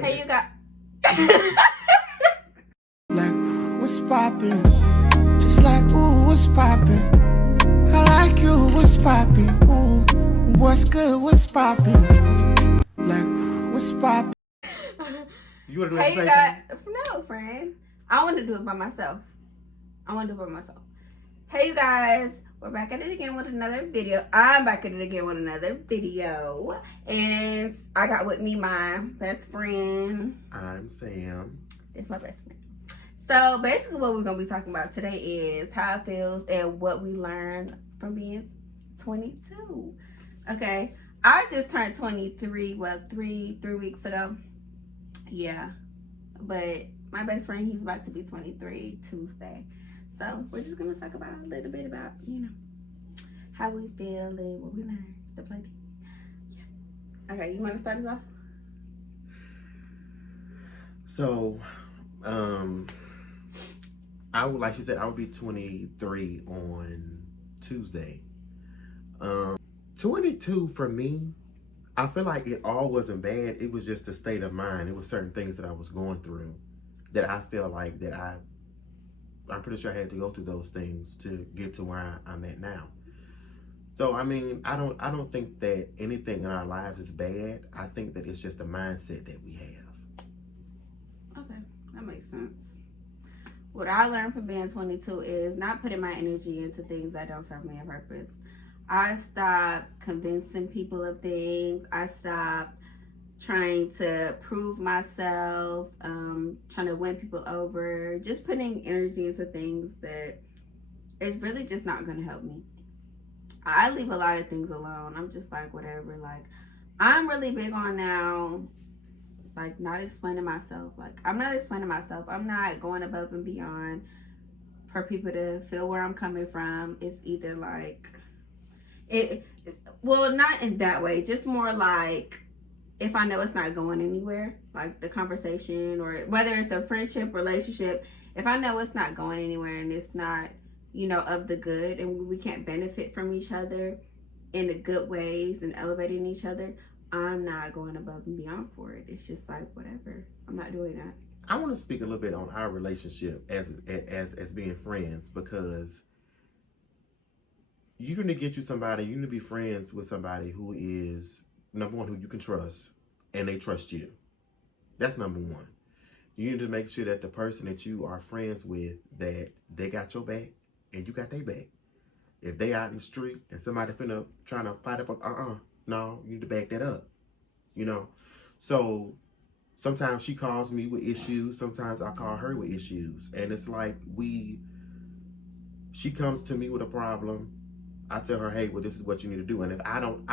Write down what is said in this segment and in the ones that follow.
Hey, you got. Like, what's poppin'? Just like, ooh, what's poppin'? I like you, what's poppin'? Ooh, what's good, what's poppin'? Like, what's poppin'? You want to do it Hey, at you the same got. time? No, friend. I want to do it by myself. Hey, you guys. We're back at it again with another video. I'm back at it again with another video. And I got with me my best friend. I'm Sam. It's my best friend. So basically what we're going to be talking about today is how it feels and what we learned from being 22. Okay. I just turned 23, three weeks ago. Yeah. But my best friend, he's about to be 23 Tuesday. So we're just going to talk about a little bit about, how we feel and what we learned. Stuff like that. Yeah. Okay, you want to start us off? So, I would, like she said, I would be 23 on Tuesday. 22 for me, I feel like it all wasn't bad. It was just a state of mind. It was certain things that I was going through that I feel like that I'm pretty sure I had to go through those things to get to where I'm at now. So, I mean, I don't think that anything in our lives is bad. I think that it's just a mindset that we have. Okay, that makes sense. What I learned from being 22 is not putting my energy into things that don't serve me a purpose. I stopped convincing people of things. I stopped trying to prove myself, trying to win people over, just putting energy into things that is really just not going to help me. I leave a lot of things alone. I'm just like, whatever. Like, I'm really big on now, like, not explaining myself. Like, I'm not explaining myself. I'm not going above and beyond for people to feel where I'm coming from. It's either like, well, not in that way. Just more like, if I know it's not going anywhere, like the conversation or whether it's a friendship, relationship, if I know it's not going anywhere and it's not, of the good and we can't benefit from each other in the good ways and elevating each other, I'm not going above and beyond for it. It's just like, whatever. I'm not doing that. I want to speak a little bit on our relationship as being friends, because you need to get you somebody, you need to be friends with somebody who is, number one, who you can trust and they trust you. That's number one. You need to make sure that the person that you are friends with, that they got your back and you got their back. If they out in the street and somebody trying to fight up, no, you need to back that up. So sometimes she calls me with issues. Sometimes I call her with issues. And it's like she comes to me with a problem. I tell her, hey, well, this is what you need to do. And if I don't,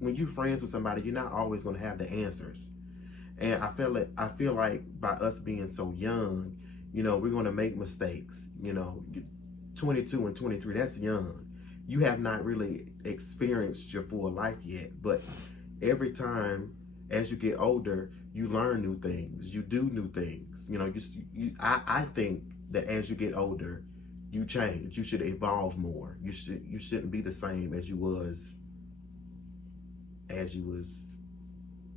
when you're friends with somebody, you're not always going to have the answers. And I feel like by us being so young, we're going to make mistakes. 22 and 23, that's young. You have not really experienced your full life yet. But every time as you get older, you learn new things. You do new things. I think that as you get older, you change. You should evolve more. You shouldn't be the same as you was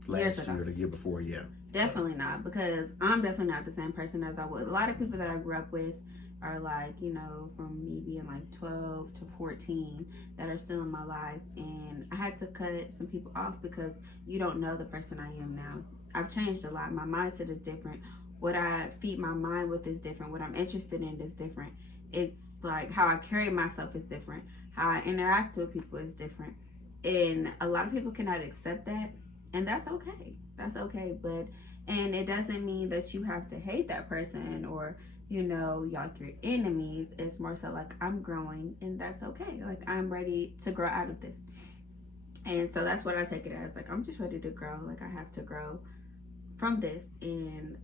last year or the year before. Yeah, definitely not, because I'm definitely not the same person as I was. A lot of people that I grew up with are like, from me being like 12 to 14 that are still in my life, and I had to cut some people off because you don't know the person I am now. I've changed a lot. My mindset is different. What I feed my mind with is different. What I'm interested in is different. It's like how I carry myself is different. How I interact with people is different. And a lot of people cannot accept that. And that's okay. That's okay. And it doesn't mean that you have to hate that person or, like your enemies. It's more so like, I'm growing and that's okay. Like, I'm ready to grow out of this. And so that's what I take it as. Like, I'm just ready to grow. Like, I have to grow from this. And,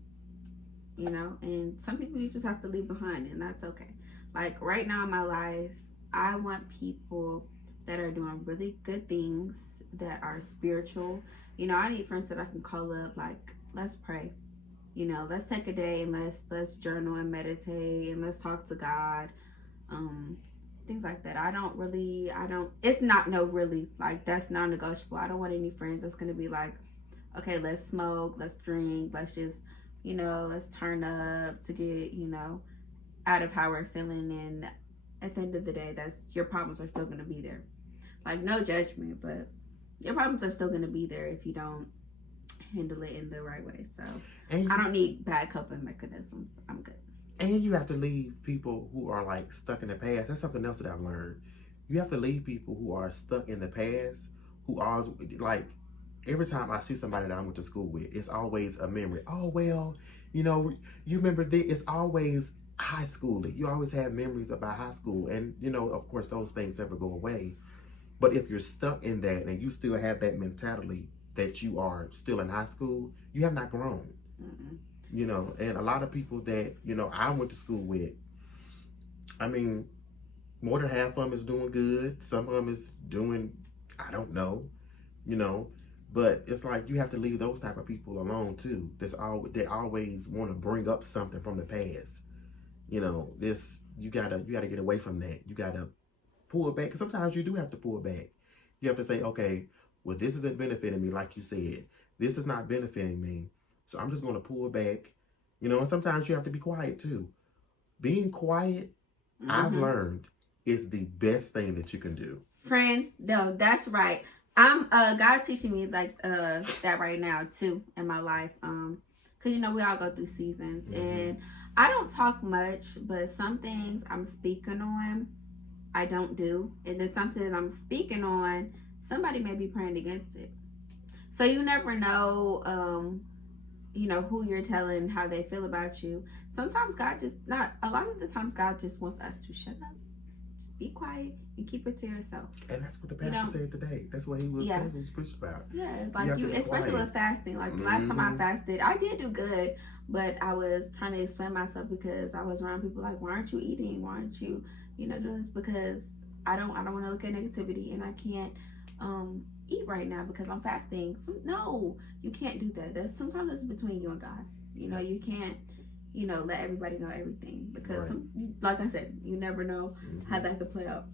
and some people you just have to leave behind, and that's okay. Like, right now in my life, I want people that are doing really good things, that are spiritual. I need friends that I can call up, like, let's pray. Let's take a day and let's journal and meditate and let's talk to God. Things like that. It's not really, like, that's non-negotiable. I don't want any friends that's going to be like, okay, let's smoke, let's drink, let's just, let's turn up to get, out of how we're feeling. And at the end of the day, that's your problems are still going to be there. Like, no judgment, but your problems are still going to be there if you don't handle it in the right way. So I don't need bad coping mechanisms. I'm good. And you have to leave people who are like stuck in the past. That's something else that I've learned. You have to leave people who are stuck in the past, who are like, every time I see somebody that I went to school with, it's always a memory. Oh, well, you remember this. It's always high school. You always have memories about high school. And, of course, those things never go away. But if you're stuck in that and you still have that mentality that you are still in high school, you have not grown. Mm-hmm. And a lot of people that, I went to school with, I mean, more than half of them is doing good. Some of them is doing, I don't know, but it's like you have to leave those type of people alone too. They always want to bring up something from the past. You gotta get away from that. You gotta pull it back. Because sometimes you do have to pull it back. You have to say, okay, well, this isn't benefiting me, like you said. This is not benefiting me. So I'm just going to pull back. And sometimes you have to be quiet too. Being quiet, mm-hmm. I've learned, is the best thing that you can do. Friend, no, that's right. God's teaching me like that right now too in my life. Because we all go through seasons, mm-hmm. and I don't talk much, but some things I'm speaking on, I don't do. And then something that I'm speaking on, somebody may be praying against it. So you never know, who you're telling, how they feel about you. Sometimes a lot of the times God just wants us to shut up, just be quiet, and keep it to yourself. And that's what the pastor said today. That's what he was preaching about. Yeah, like you especially with fasting. Like, mm-hmm. last time I fasted, I did do good, but I was trying to explain myself because I was around people like, why aren't you eating? Why aren't you, doing this? Because I don't want to look at negativity, and I can't eat right now because I'm fasting. So, no, you can't do that. Sometimes it's between you and God. You can't, let everybody know everything because, like I said, you never know mm-hmm. how that could play out.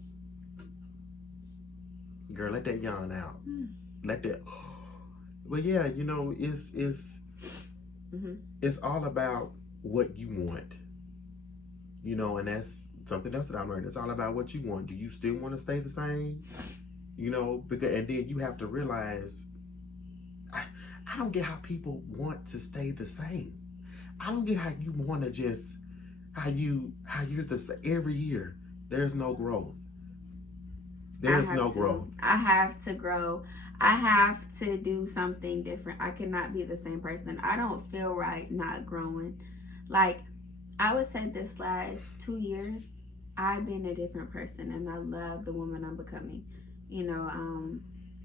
Girl, let that yawn out. Let that. But yeah, it's mm-hmm. it's all about what you want. And that's something else that I learned. It's all about what you want. Do you still want to stay the same? Because and then you have to realize, I don't get how people want to stay the same. I don't get how you want to just how you're the same every year. There's no growth. There's no growth. I have to grow. I have to do something different. I cannot be the same person. I don't feel right not growing. Like, I would say this last 2 years, I've been a different person, and I love the woman I'm becoming.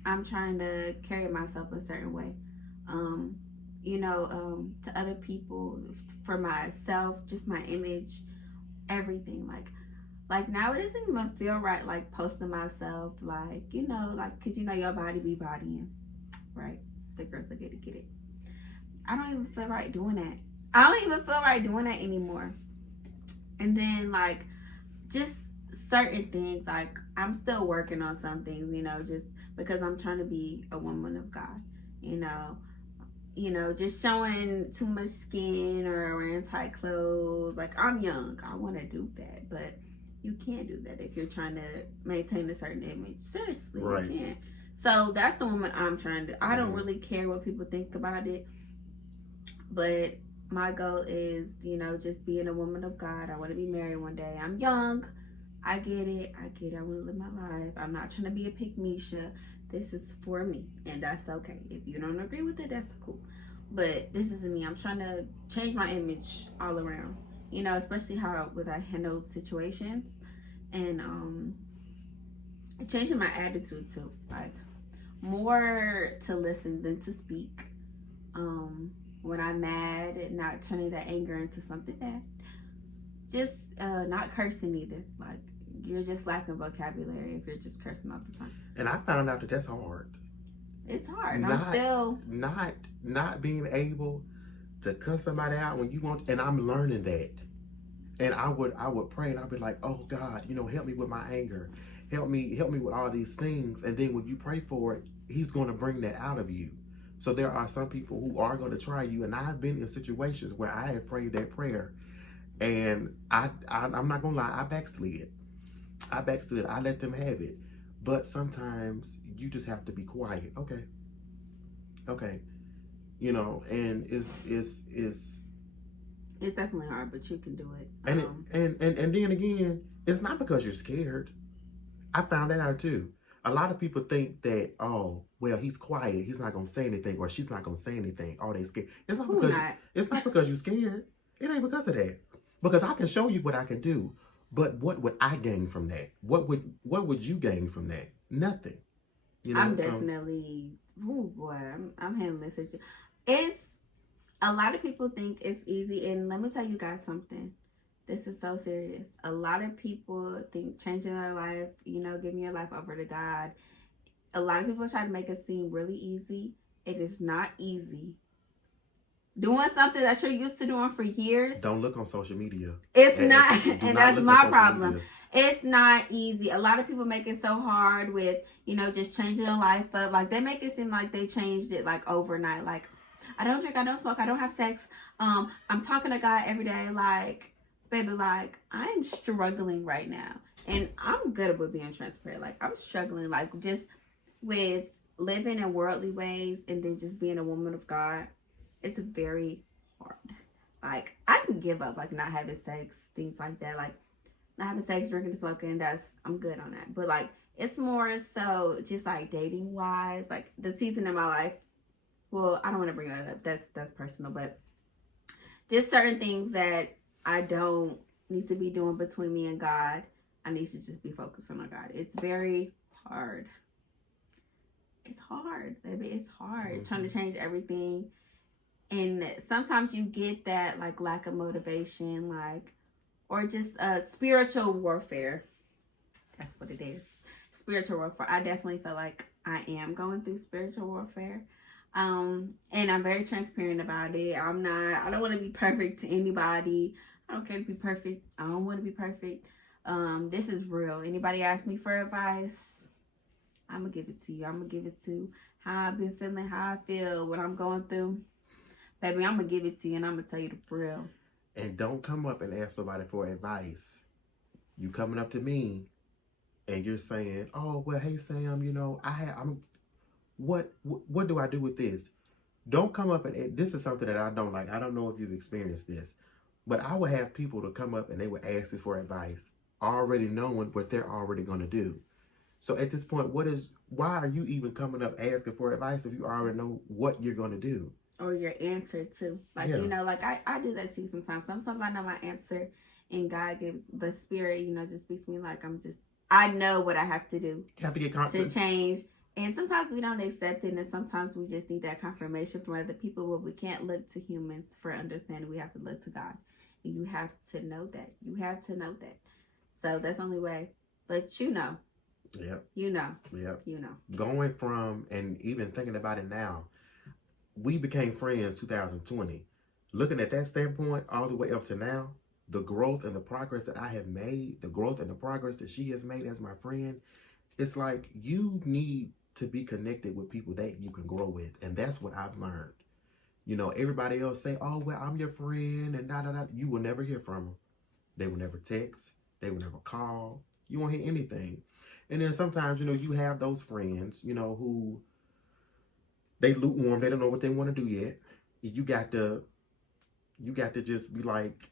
I'm trying to carry myself a certain way. To other people, for myself, just my image, everything. Like now it doesn't even feel right, like posting myself, like, cause your body be bodying, right? The girls that get it. I don't even feel right doing that. I don't even feel right doing that anymore. And then like, just certain things, like I'm still working on some things, just because I'm trying to be a woman of God, just showing too much skin or wearing tight clothes. Like, I'm young, I want to do that, but you can't do that if you're trying to maintain a certain image. Seriously, right. You can't. So that's the woman I'm trying to. I don't really care what people think about it, but my goal is, just being a woman of God. I want to be married one day. I'm young. I get it. I want to live my life. I'm not trying to be a pick-Misha. This is for me, and that's okay. If you don't agree with it, that's cool. But this is me. I'm trying to change my image all around. Especially how I handle situations, and changing my attitude too. Like, more to listen than to speak. When I'm mad, and not turning that anger into something bad. Just not cursing either. Like, you're just lacking vocabulary if you're just cursing all the time. And I found out that that's hard. It's hard. I'm still not being able to cuss somebody out when you want, and I'm learning that. And I would pray, and I'd be like, oh God, help me with my anger. Help me with all these things. And then when you pray for it, He's going to bring that out of you. So there are some people who are going to try you, and I've been in situations where I have prayed that prayer, and I'm not gonna lie, I backslid. I let them have it. But sometimes you just have to be quiet. Okay, and It's definitely hard, but you can do it. And then again, it's not because you're scared. I found that out too. A lot of people think that, oh, well, he's quiet, he's not gonna say anything, or she's not gonna say anything. Oh, they scared. It's not because you're scared. It ain't because of that. Because I can show you what I can do, but what would I gain from that? What would you gain from that? Nothing. I'm definitely. Oh boy, I'm handling this issue. It's a lot of people think it's easy, and let me tell you guys something. This is so serious. A lot of people think changing their life, giving your life over to God. A lot of people try to make it seem really easy. It is not easy. Doing something that you're used to doing for years. Don't look on social media. It's not, and that's my problem. Media. It's not easy. A lot of people make it so hard with, just changing their life up. Like, they make it seem like they changed it, like, overnight. Like, I don't drink, I don't smoke, I don't have sex. I'm talking to God every day. Like, baby, like, I'm struggling right now. And I'm good with being transparent. Like, I'm struggling, like, just with living in worldly ways and then just being a woman of God. It's very hard. Like, I can give up, like, not having sex, things like that. Like, not having sex, drinking, and smoking, I'm good on that. But, like, it's more so just, like, dating-wise. Like, the season in my life, well, I don't want to bring that up. That's personal. But just certain things that I don't need to be doing between me and God. I need to just be focused on God. It's very hard. It's hard, baby. It's hard. Mm-hmm. Trying to change everything. And sometimes you get that, like, lack of motivation, like, or just spiritual warfare. That's what it is. Spiritual warfare. I definitely feel like I am going through spiritual warfare. And I'm very transparent about it. I don't want to be perfect to anybody. I don't care to be perfect. I don't want to be perfect. This is real. Anybody ask me for advice, I'm going to give it to you. I'm going to give it to how I've been feeling, how I feel, what I'm going through. Baby, I'm going to give it to you and I'm going to tell you the real. And don't come up and ask somebody for advice. You coming up to me and you're saying, oh, well, hey, Sam, what do I do with this? Don't come up and, this is something that I don't like. I don't know if you've experienced this, but I would have people to come up and they would ask me for advice, already knowing what they're already going to do. So at this point, why are you even coming up asking for advice if you already know what you're going to do? Or your answer too. Like, yeah. Like I do that too sometimes. Sometimes I know my answer and God gives the spirit, just speaks to me like I know what I have to do. You have to get confident to change. And sometimes we don't accept it, and sometimes we just need that confirmation from other people. But we can't look to humans for understanding. We have to look to God. And you have to know that. You have to know that. So that's the only way. But Yep. Yep. Going from, and even thinking about it now, we became friends 2020. Looking at that standpoint all the way up to now, the growth and the progress that I have made, the growth and the progress that she has made as my friend, it's like you need to be connected with people that you can grow with. And that's what I've learned. Everybody else say, oh, well, I'm your friend and da-da-da. You will never hear from them. They will never text. They will never call. You won't hear anything. And then sometimes, you have those friends, who they lukewarm. They don't know what they want to do yet. You got to just be like,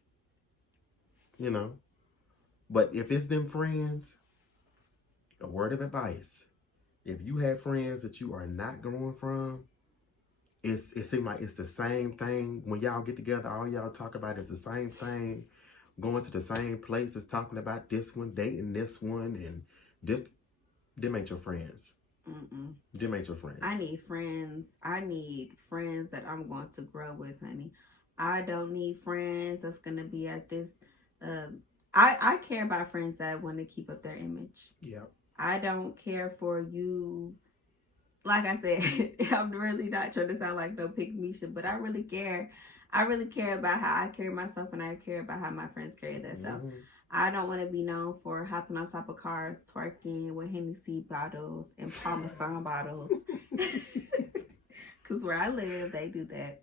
But if it's them friends, a word of advice. If you have friends that you are not growing from, it seems like it's the same thing. When y'all get together, all y'all talk about is the same thing. Going to the same places, talking about this one, dating this one, and this. Them ain't your friends. Mm-mm. Them ain't your friends. I need friends. I need friends that I'm going to grow with, honey. I don't need friends that's going to be at this. I care about friends that want to keep up their image. Yep. I don't care for you. Like I said, I'm really not trying to sound like no pick-me-shit, but I really care. I really care about how I carry myself, and I care about how my friends carry themselves. Mm-hmm. I don't want to be known for hopping on top of cars, twerking with Hennessy bottles and Parmesan bottles. Because where I live, they do that.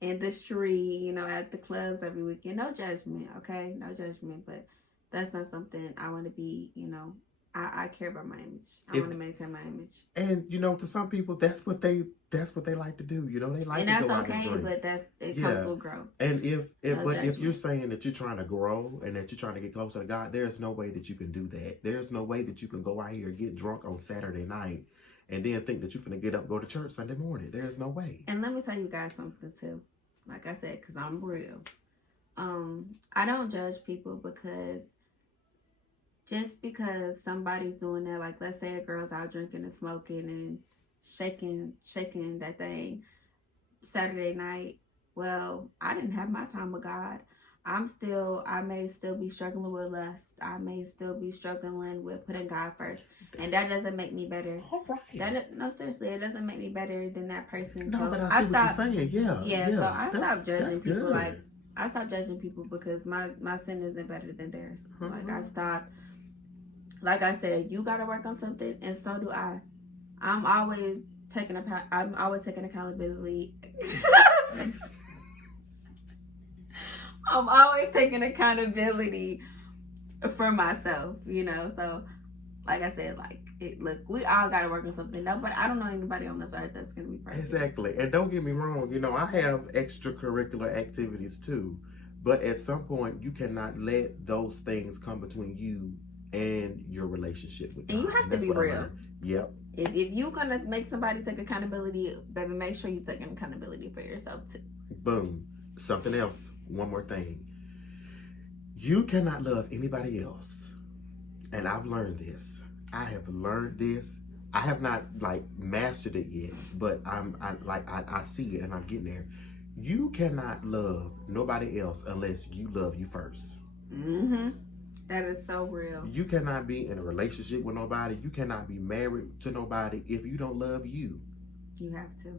In the street, you know, at the clubs every weekend. No judgment, okay? No judgment, but that's not something I want to be, you know. I care about my image. I want to maintain my image. And you know, to some people, that's what they like to do. You know, they like and to that's go out and okay, drink. but it comes with growth. And if judgment. you're saying that you're trying to grow and that you're trying to get closer to God, there's no way that you can do that. There's no way that you can go out here and get drunk on Saturday night and then think that you're going to get up and go to church Sunday morning. There's no way. And let me tell you guys something too. Like I said, because I'm real. I don't judge people because just because somebody's doing that, like let's say a girl's out drinking and smoking and shaking that thing Saturday night. Well, I didn't have my time with God. I may still be struggling with lust. I may still be struggling with putting God first. And that doesn't make me better. All right. No, seriously, it doesn't make me better than that person. No, so but I see what you're saying. Yeah. So I stopped judging people. Good. Like, I stopped judging people because my sin isn't better than theirs. Mm-hmm. Like, I stopped. Like I said, you got to work on something, and so do I. I'm always taking accountability. I'm always taking accountability for myself, you know. So, like I said, look, we all got to work on something. But I don't know anybody on this earth that's gonna be perfect. Exactly, and don't get me wrong. You know, I have extracurricular activities too, but at some point, you cannot let those things come between you and your relationship with God. And you have to be real. Yep. If you're gonna make somebody take accountability, baby, make sure you take accountability for yourself too. Boom. Something else. One more thing. You cannot love anybody else. And I've learned this. I have learned this. I have not mastered it yet, but I see it and I'm getting there. You cannot love nobody else unless you love you first. Mm-hmm. That is so real. You cannot be in a relationship with nobody. You cannot be married to nobody if you don't love you. You have to.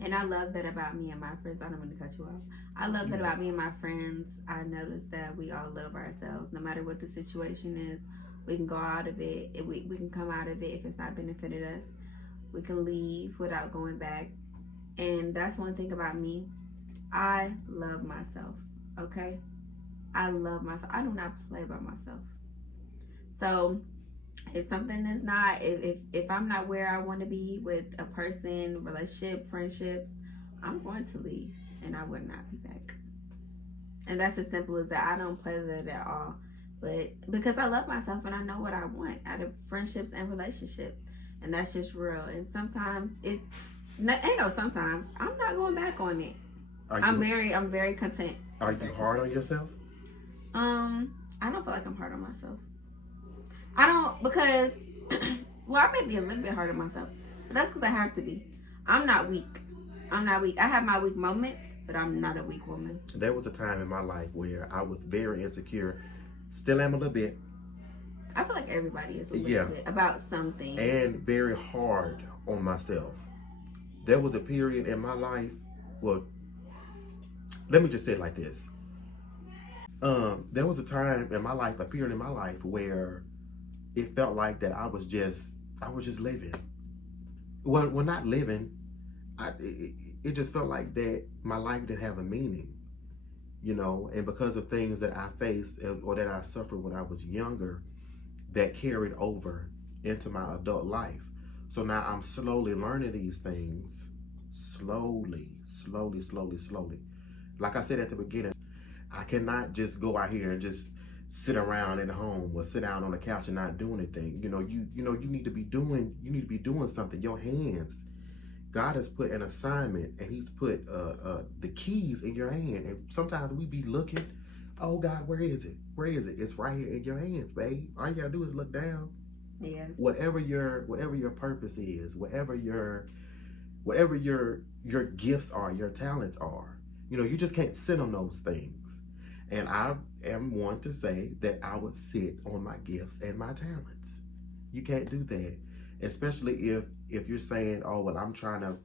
And I love that about me and my friends. I don't mean to cut you off. I love that about me and my friends. I noticed that we all love ourselves. No matter what the situation is, we can go out of it. We can come out of it if it's not benefited us. We can leave without going back. And that's one thing about me. I love myself. Okay? I love myself. I do not play by myself. So if something is not, if I'm not where I want to be with a person, relationship, friendships, I'm going to leave and I would not be back. And that's as simple as that. I don't play that at all. But because I love myself and I know what I want out of friendships and relationships. And that's just real. And sometimes sometimes I'm not going back on it. I'm very content. Are you hard on yourself? I don't feel like I'm hard on myself. I don't, because, well, I may be a little bit hard on myself, but that's because I have to be. I'm not weak. I have my weak moments, but I'm not a weak woman. There was a time in my life where I was very insecure. Still am a little bit. I feel like everybody is a little bit about some things. And very hard on myself. There was a period in my life, well, let me just say it like this. There was a time in my life, a period in my life where it felt like that I was just living. Well, not living. It just felt like that my life didn't have a meaning, you know, and because of things that I faced or that I suffered when I was younger, that carried over into my adult life. So now I'm slowly learning these things, slowly. Like I said at the beginning, I cannot just go out here and just sit around at home or sit down on the couch and not do anything. You need to be doing something. Your hands. God has put an assignment and he's put the keys in your hand. And sometimes we be looking, oh God, where is it? It's right here in your hands, babe. All you gotta do is look down. Yeah. Whatever your purpose is, whatever your gifts are, your talents are, you just can't sit on those things. And I am one to say that I would sit on my gifts and my talents. You can't do that. Especially if you're saying, oh, well, I'm trying to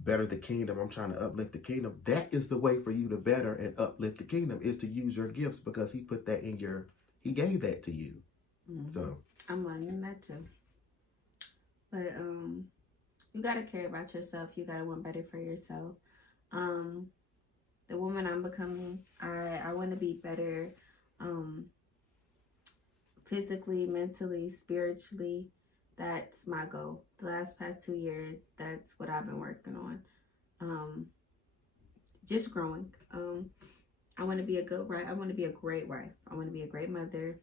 better the kingdom. I'm trying to uplift the kingdom. That is the way for you to better and uplift the kingdom, is to use your gifts, because he put that he gave that to you. Mm-hmm. So I'm learning that too. But you gotta care about yourself. You gotta want better for yourself. The woman I'm becoming, I want to be better, physically, mentally, spiritually. That's my goal. The past 2 years, that's what I've been working on. Just growing. I want to be I want to be a great wife. I want to be a great mother.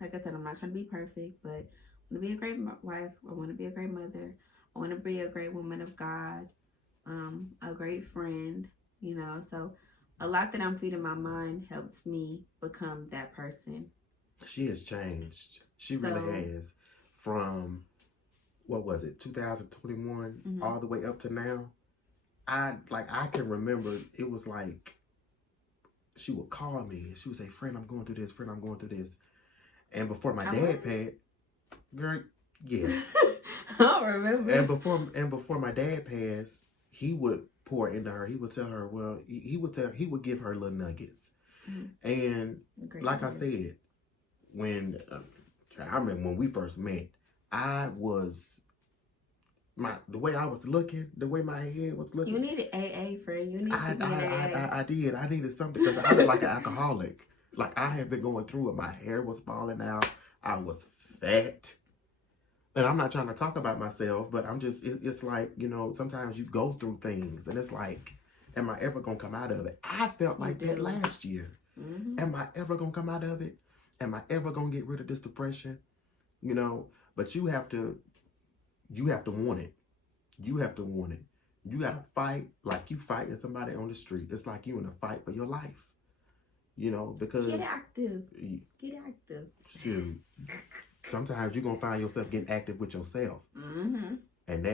Like I said, I'm not trying to be perfect, but I want to be a great wife. I want to be a great mother. I want to be a great woman of God, a great friend, So a lot that I'm feeding my mind helps me become that person. She has changed. She really has. From, what was it, 2021 all the way up to now. I can remember it was like she would call me and she would say, "Friend, I'm going through this. Friend, I'm going through this." And before my dad passed, girl, yes. I don't remember. And before my dad passed, he would pour into her. He would tell her, well, he would give her little nuggets. And like I said, when I remember when we first met, the way I was looking, the way my head was looking. You needed AA, friend. You needed to be AA. I did. I needed something because I was like an alcoholic. Like, I had been going through it. My hair was falling out. I was fat. And I'm not trying to talk about myself, but I'm just, it's like, sometimes you go through things and it's like, am I ever going to come out of it? I felt like that last year. Am I ever going to come out of it? Am I ever going to get rid of this depression? But you have to want it. You have to want it. You got to fight like you fighting somebody on the street. It's like you in a fight for your life. Because... Get active. Shoot. Sometimes you're going to find yourself getting active with yourself. And